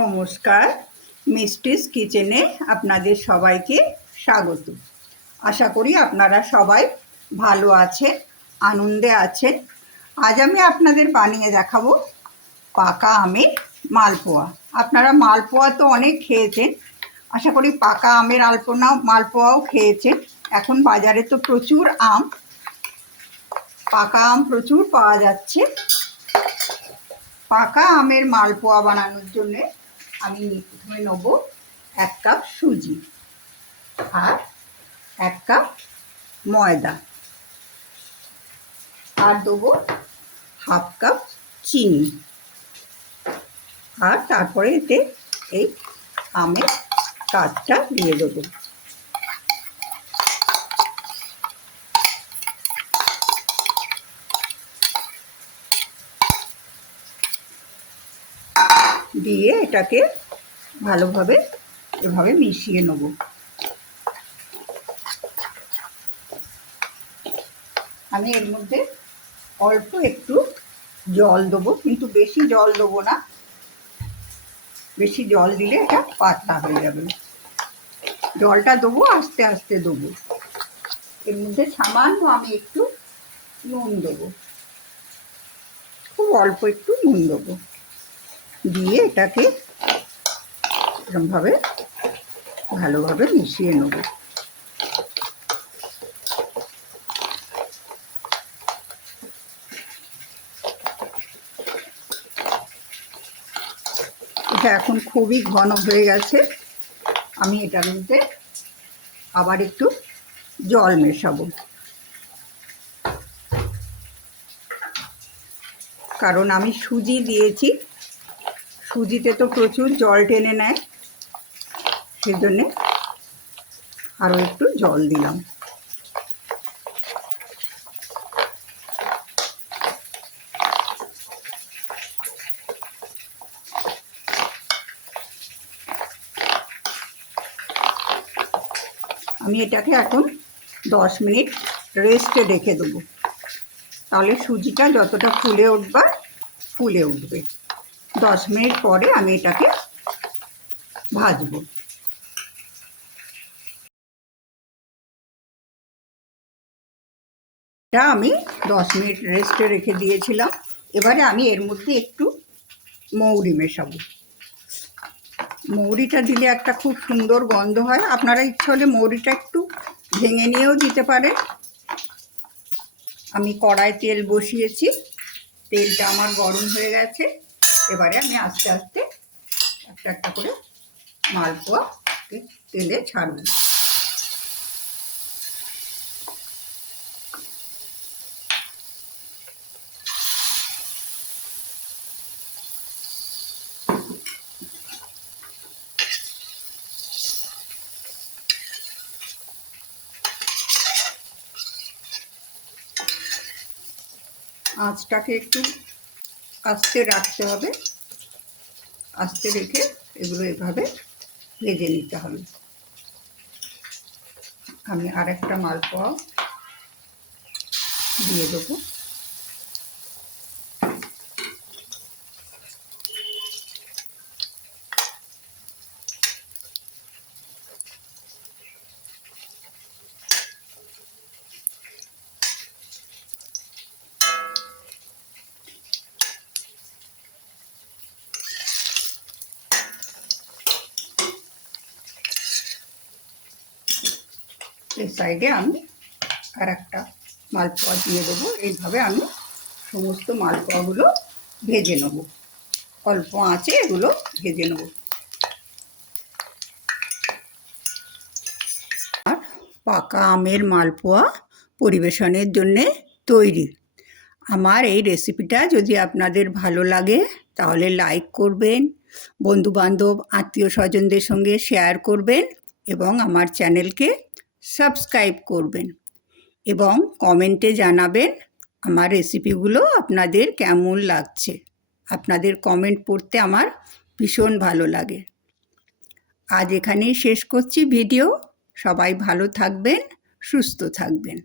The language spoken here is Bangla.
নমস্কার, মিষ্টিস কিচেনে আপনাদের সবাইকে স্বাগত। আশা করি আপনারা সবাই ভালো আছেন, আনন্দে আছেন। আজ আমি আপনাদের বানিয়ে দেখাবো পাকা আমের মালপোয়া। আপনারা মালপোয়া তো অনেক খেয়েছেন, আশা করি পাকা আমের মালপোয়াও খেয়েছেন। এখন বাজারে তো প্রচুর আম, পাকা আম প্রচুর পাওয়া যাচ্ছে। পাকা আমের মালপোয়া বানানোর জন্যে আমি প্রথমে নেব 1 কাপ সুজি আর 1 কাপ ময়দা, আর দেবো 1/2 কাপ চিনি, আর তারপরে এতে এই আমের কাঠটা দিয়ে দেবো। দিয়ে এটাকে ভালোভাবে এভাবে মিশিয়ে নেব। আমি এর মধ্যে অল্প একটু জল দেবো, কিন্তু বেশি জল দেবো না, বেশি জল দিলে এটা পাতলা হয়ে যাবে। জলটা দেবো আস্তে আস্তে দেবো। এর মধ্যে সামান্য আমি একটু নুন দেবো, খুব অল্প একটু নুন দেবো, দিয়ে এটাকে এরকমভাবে ভালোভাবে মিশিয়ে নেব। এটা এখন খুবই ঘন হয়ে গেছে। আমি এটার মধ্যে আবার একটু জল মেশাবো, কারণ আমি সুজি দিয়েছি, সুজিতে তো প্রচুর জল টেনে নেয়, সেজন্যে আরও একটু জল দিলাম। আমি এটাকে এখন 10 মিনিট রেস্টে রেখে দেবো, তাহলে সুজিটা যতটা ফুলে উঠবে। 10 মিনিট পরে আমি এটাকে ভাজবো। এটা আমি 10 মিনিট রেস্টে রেখে দিয়েছিলাম। এবারে আমি এর মধ্যে একটু মৌরি মেশাবো। মৌরিটা দিলে একটা খুব সুন্দর গন্ধ হয়। আপনারা ইচ্ছে হলে মৌরিটা একটু ভেঙে নিয়েও দিতে পারেন। আমি কড়ায় তেল বসিয়েছি, তেলটা আমার গরম হয়ে গেছে। এবারে আমি আস্তে আস্তে একটা একটা করে মালপোয়া তেলে ছাড়ব। আঁচটাকে একটু আস্তে রাখতে হবে, আস্তে রেখে এগুলো এভাবে ভেজে নিতে হবে। আমি আরেকটা মালপোয়া দিয়ে দেবো। এই সাইডে আমি আর একটা মালপোয়া দিয়ে দেবো। এইভাবে আমি সমস্ত মালপোয়াগুলো ভেজে নেব, অল্প আঁচে এগুলো ভেজে নেব। আর পাকা আমের মালপোয়া পরিবেশনের জন্যে তৈরি। আমার এই রেসিপিটা যদি আপনাদের ভালো লাগে তাহলে লাইক করবেন, বন্ধুবান্ধব আত্মীয় স্বজনদের সঙ্গে শেয়ার করবেন এবং আমার চ্যানেলকে সাবস্ক্রাইব করবেন এবং কমেন্টে জানাবেন আমার রেসিপিগুলো আপনাদের কেমন লাগছে। আপনাদের কমেন্ট পড়তে আমার ভীষণ ভালো লাগে। আজ এখানেই শেষ করছি ভিডিও। সবাই ভালো থাকবেন, সুস্থ থাকবেন।